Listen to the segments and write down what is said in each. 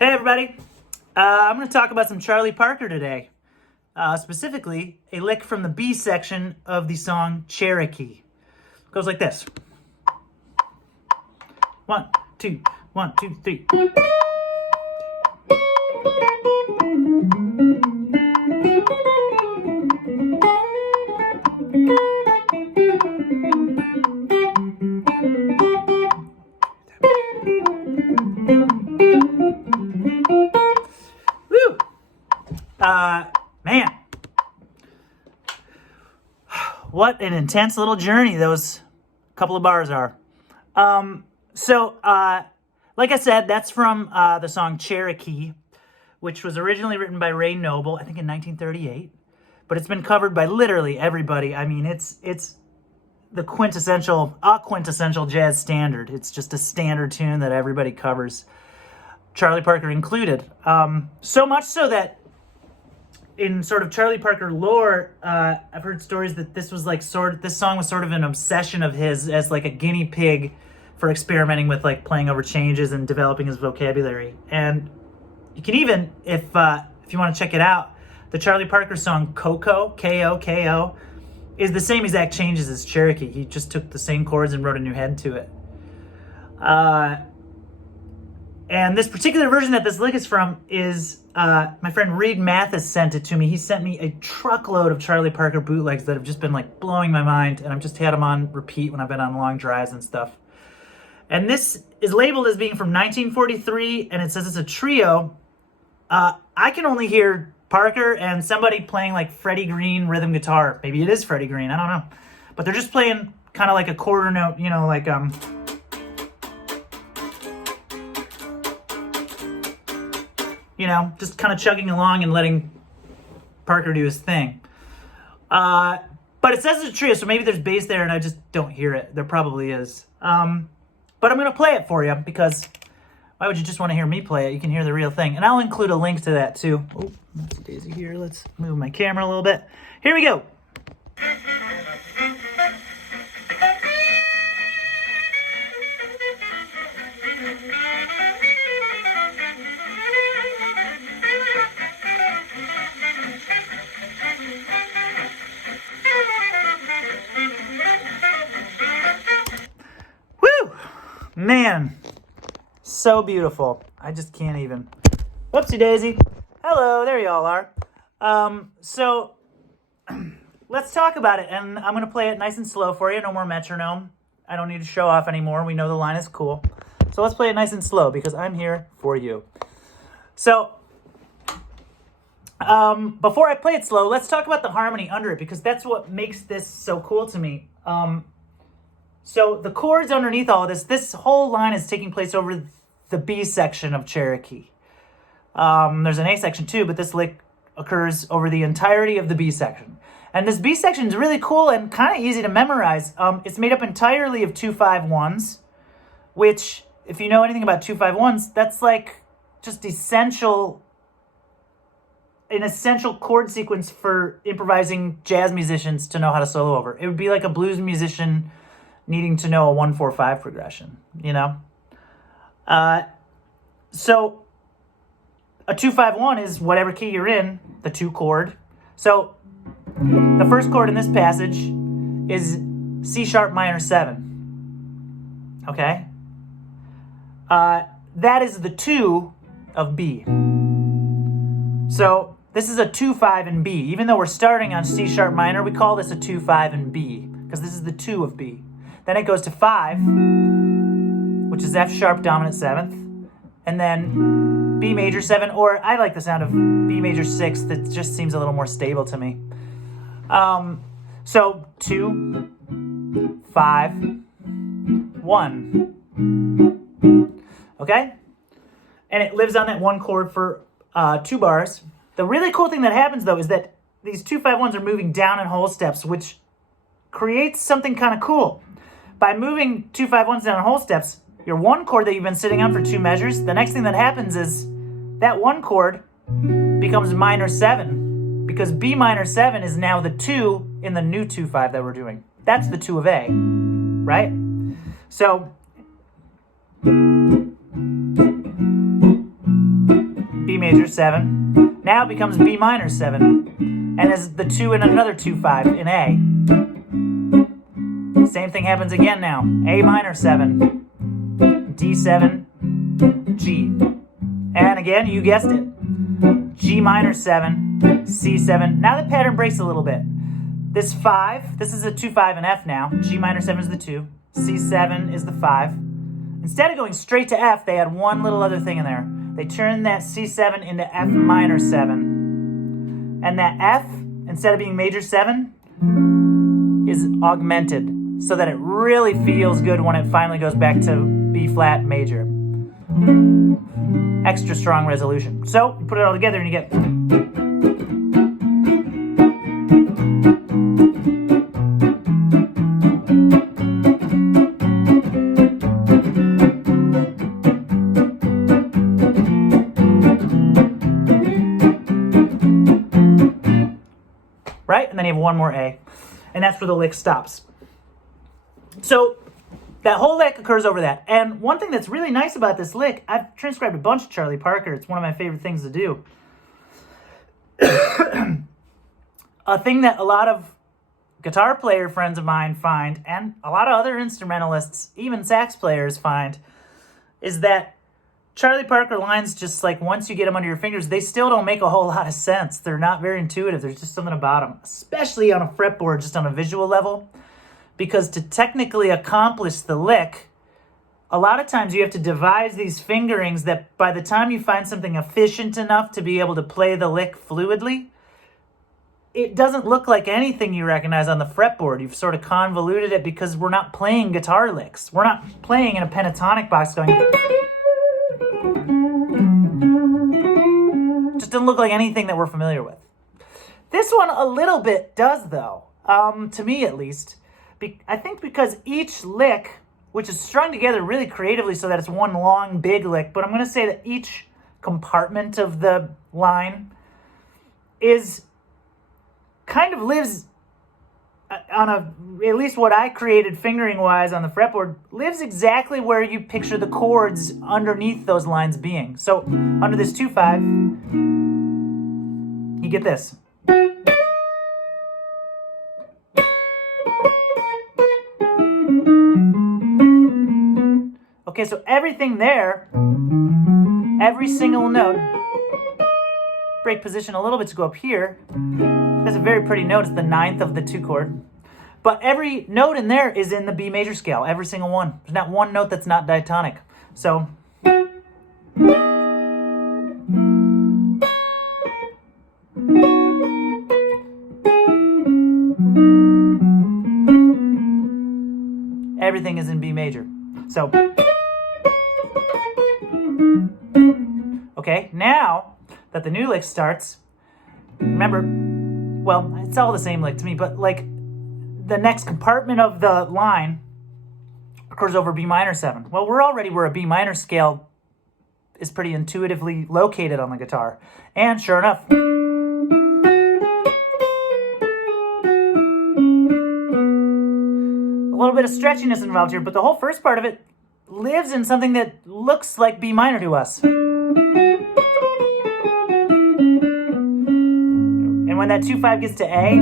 Hey everybody, I'm going to talk about some Charlie Parker today, specifically a lick from the B section of the song Cherokee. It goes like this. 1, 2, 1, 2, 3. Woo! Man, what an intense little journey those couple of bars are. Like I said, that's from the song Cherokee, which was originally written by Ray Noble, I think in 1938, but it's been covered by literally everybody. I mean, it's the quintessential jazz standard. It's just a standard tune that everybody covers, Charlie Parker included. So much so that in sort of Charlie Parker lore, I've heard stories that this was like this song was sort of an obsession of his as like a guinea pig for experimenting with like playing over changes and developing his vocabulary. And you can even, if you want to check it out, the Charlie Parker song Coco, K-O-K-O, is the same exact changes as Cherokee. He just took the same chords and wrote a new head to it. And this particular version that this lick is from is, my friend Reed Mathis sent it to me. He sent me a truckload of Charlie Parker bootlegs that have just been like blowing my mind, and I've just had them on repeat when I've been on long drives and stuff. And this is labeled as being from 1943, and it says it's a trio. I can only hear Parker and somebody playing like Freddie Green rhythm guitar. Maybe it is Freddie Green, I don't know. But they're just playing kind of like a quarter note, you know, like just kind of chugging along and letting Parker do his thing. But it says it's a trio, so maybe there's bass there and I just don't hear it. There probably is. But I'm going to play it for you because why would you just want to hear me play it? You can hear the real thing. And I'll include a link to that too. Oh, that's Daisy here. Let's move my camera a little bit. Here we go. Man, so beautiful. I just can't even. Whoopsie daisy. Hello, there y'all are. So let's talk about it, and I'm going to play it nice and slow for you. No more metronome. I don't need to show off anymore. We know the line is cool. So let's play it nice and slow because I'm here for you. So before I play it slow, let's talk about the harmony under it because that's what makes this so cool to me. So the chords underneath all of this whole line is taking place over the B section of Cherokee. There's an A section too, but this lick occurs over the entirety of the B section. And this B section is really cool and kind of easy to memorize. It's made up entirely of 2-5-1s, which, if you know anything about 2-5-1s, that's like just an essential chord sequence for improvising jazz musicians to know how to solo over. It would be like a blues musician needing to know a 1-4-5 progression, you know? So a 2-5-1 is whatever key you're in, the 2 chord. So the first chord in this passage is C sharp minor 7. Okay? That is the 2 of B. So this is a 2-5 in B. Even though we're starting on C sharp minor, we call this a 2-5 in B because this is the 2 of B. Then it goes to 5, which is F sharp dominant 7th, and then B major 7, or I like the sound of B major 6. That just seems a little more stable to me. So 2, 5, 1. Okay? And it lives on that one chord for 2 bars. The really cool thing that happens though is that these 2-5-1s are moving down in whole steps, which creates something kind of cool. By moving 2-5-1s down in whole steps, your one chord that you've been sitting on for 2 measures, the next thing that happens is that one chord becomes minor 7 because B minor 7 is now the 2 in the new 2-5 that we're doing. That's the 2 of A, right? So major 7. Now it becomes B minor 7. And is the 2 and another 2-5 in A. Same thing happens again now. A minor 7, D7, G. And again, you guessed it. G minor 7, C7. Now the pattern breaks a little bit. This 5, this is a 2-5 in F now. G minor 7 is the 2. C7 is the 5. Instead of going straight to F, they had one little other thing in there. They turned that C7 into F minor 7. And that F, instead of being major 7, is augmented so that it really feels good when it finally goes back to B flat major. Extra strong resolution. So, you put it all together and you get... Right? And then you have one more A. And that's where the lick stops. So that whole lick occurs over that. And one thing that's really nice about this lick, I've transcribed a bunch of Charlie Parker. It's one of my favorite things to do. A thing that a lot of guitar player friends of mine find, and a lot of other instrumentalists, even sax players find, is that Charlie Parker lines, just like once you get them under your fingers, they still don't make a whole lot of sense. They're not very intuitive. There's just something about them, especially on a fretboard, just on a visual level. Because to technically accomplish the lick, a lot of times you have to devise these fingerings that by the time you find something efficient enough to be able to play the lick fluidly, it doesn't look like anything you recognize on the fretboard. You've sort of convoluted it because we're not playing guitar licks. We're not playing in a pentatonic box going... Just doesn't look like anything that we're familiar with. This one a little bit does, though, to me at least. I think because each lick, which is strung together really creatively so that it's one long, big lick, but I'm going to say that each compartment of the line is kind of lives on a, at least what I created fingering-wise on the fretboard, lives exactly where you picture the chords underneath those lines being. So under this 2-5, you get this. Okay, so everything there, every single note, break position a little bit to go up here. That's a very pretty note. It's the 9th of the 2 chord. But every note in there is in the B major scale, every single one. There's not one note that's not diatonic. So... everything is in B major. So... okay, now that the new lick starts, remember, well, it's all the same lick to me, but like the next compartment of the line occurs over B minor 7. Well, we're already where a B minor scale is pretty intuitively located on the guitar. And sure enough, a little bit of stretchiness involved here, but the whole first part of it lives in something that looks like B minor to us. And when that 2-5 gets to A,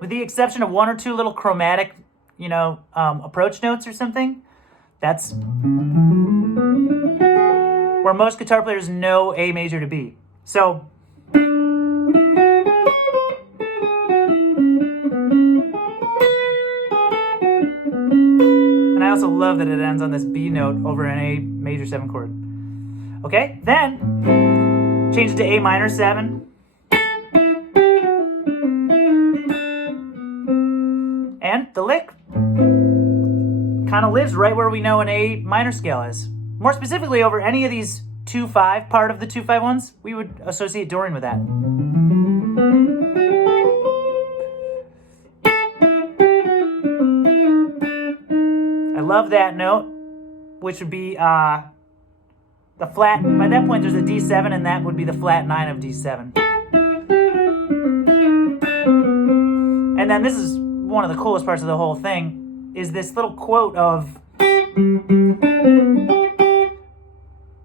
with the exception of one or two little chromatic, approach notes or something, that's where most guitar players know A major to be. So, and I also love that it ends on this B note over an A major 7 chord. Okay, then change it to A minor 7. And the lick kind of lives right where we know an A minor scale is. More specifically, over any of these 2-5 part of the 2-5 ones, we would associate Dorian with that. I love that note, which would be the flat. By that point, there's a D7, and that would be the flat 9 of D7. And then this is one of the coolest parts of the whole thing, is this little quote of...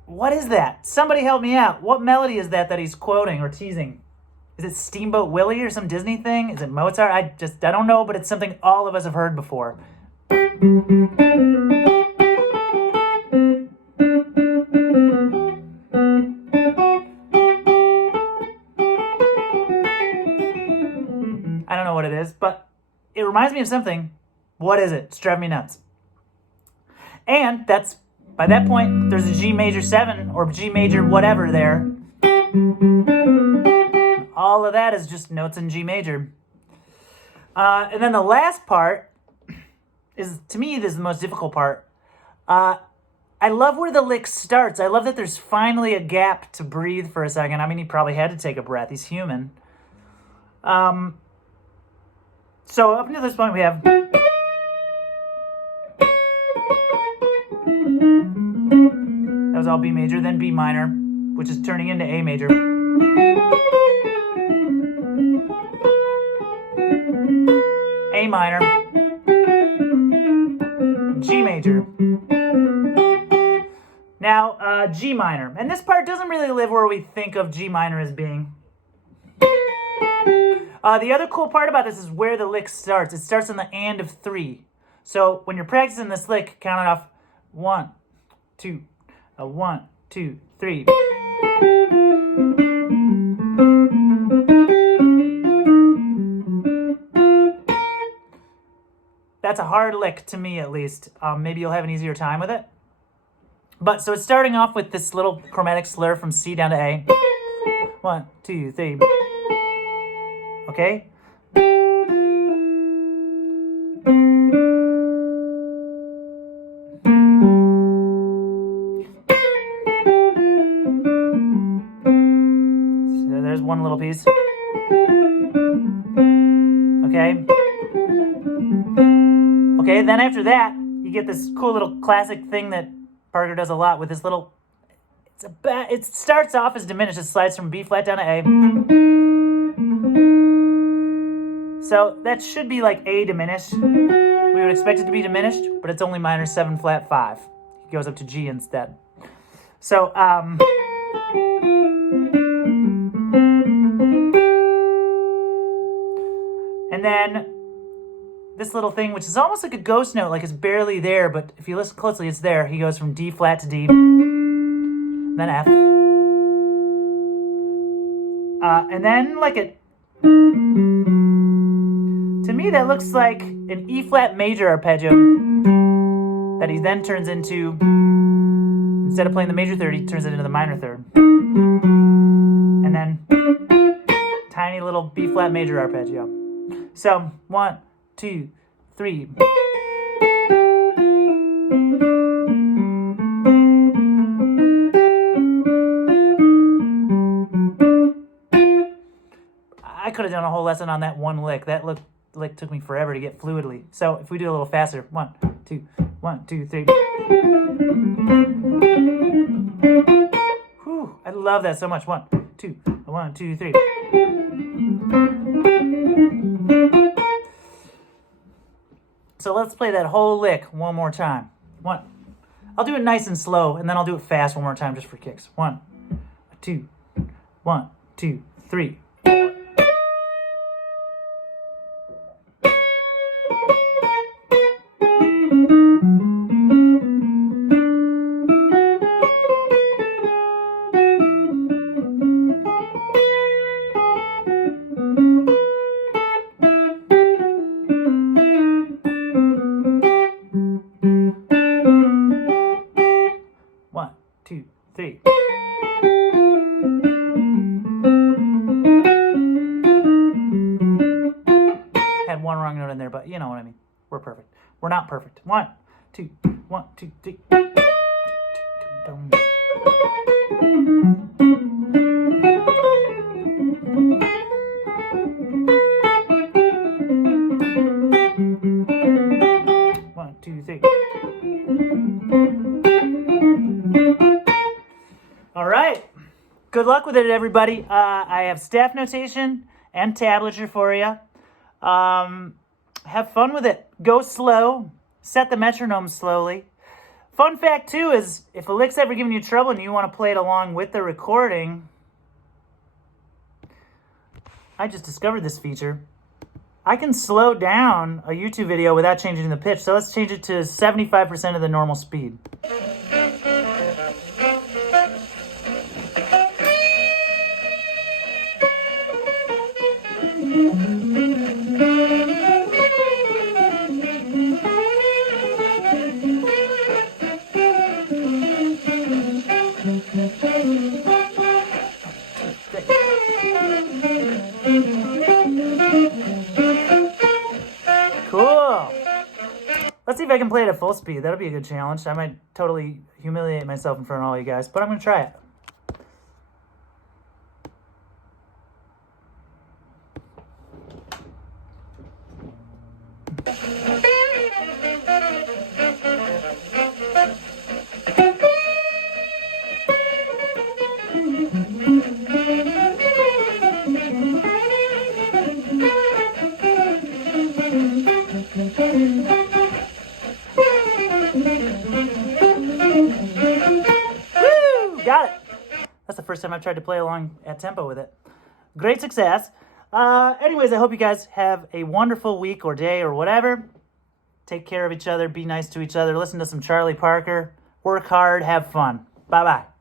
What is that? Somebody help me out. What melody is that he's quoting or teasing? Is it Steamboat Willie or some Disney thing? Is it Mozart? I don't know, but it's something all of us have heard before. I don't know what it is, but it reminds me of something. What is it? It's driving me nuts. And that's, by that point, there's a G major 7 or G major whatever there. All of that is just notes in G major. And then the last part is, to me, this is the most difficult part. I love where the lick starts. I love that there's finally a gap to breathe for a second. I mean, he probably had to take a breath. He's human. So up until this point, we have... That was all B major, then B minor, which is turning into A major. A minor. G major. Now, G minor. And this part doesn't really live where we think of G minor as being. The other cool part about this is where the lick starts. It starts on the and of 3. So when you're practicing this lick, count it off 1, 2, 1, 2, 3. That's a hard lick to me, at least. Maybe you'll have an easier time with it. But so it's starting off with this little chromatic slur from C down to A. 1, 2, 3. Okay? So there's one little piece. Okay? Okay, then after that, you get this cool little classic thing that Parker does a lot with this little... It starts off as diminished. It slides from B flat down to A. So that should be like A diminished. We would expect it to be diminished, but it's only minor 7 flat 5. It goes up to G instead. So, and then this little thing, which is almost like a ghost note, like it's barely there, but if you listen closely, it's there. He goes from D flat to D, then F, and then like it. To me, that looks like an E flat major arpeggio that he then turns into. Instead of playing the major third, he turns it into the minor third, and then tiny little B flat major arpeggio. So 1, 2, 3. I could have done a whole lesson on that one lick. That lick took me forever to get fluidly. So if we do it a little faster, 1, 2, 1, 2, 3. Whew, I love that so much. 1, 2, 1, 2, 3. So let's play that whole lick one more time. 1. I'll do it nice and slow, and then I'll do it fast one more time just for kicks. 1, 2, 1, 2, 3. Had one wrong note in there, but you know what I mean. We're perfect. We're not perfect. 1, 2, 1, 2, 3. 1, 2, 3. All right. Good luck with it, everybody. I have staff notation and tablature for you. Have fun with it. Go slow. Set the metronome slowly. Fun fact, too, is if a lick's ever giving you trouble and you want to play it along with the recording, I just discovered this feature. I can slow down a YouTube video without changing the pitch. So let's change it to 75% of the normal speed. Cool. Let's see if I can play it at full speed. That'll be a good challenge. I might totally humiliate myself in front of all you guys, but I'm going to try it. Woo! Got it. That's the first time I've tried to play along at tempo with it. Great success. Anyways, I hope you guys have a wonderful week or day or whatever. Take care of each other. Be nice to each other. Listen to some Charlie Parker. Work hard. Have fun. Bye-bye.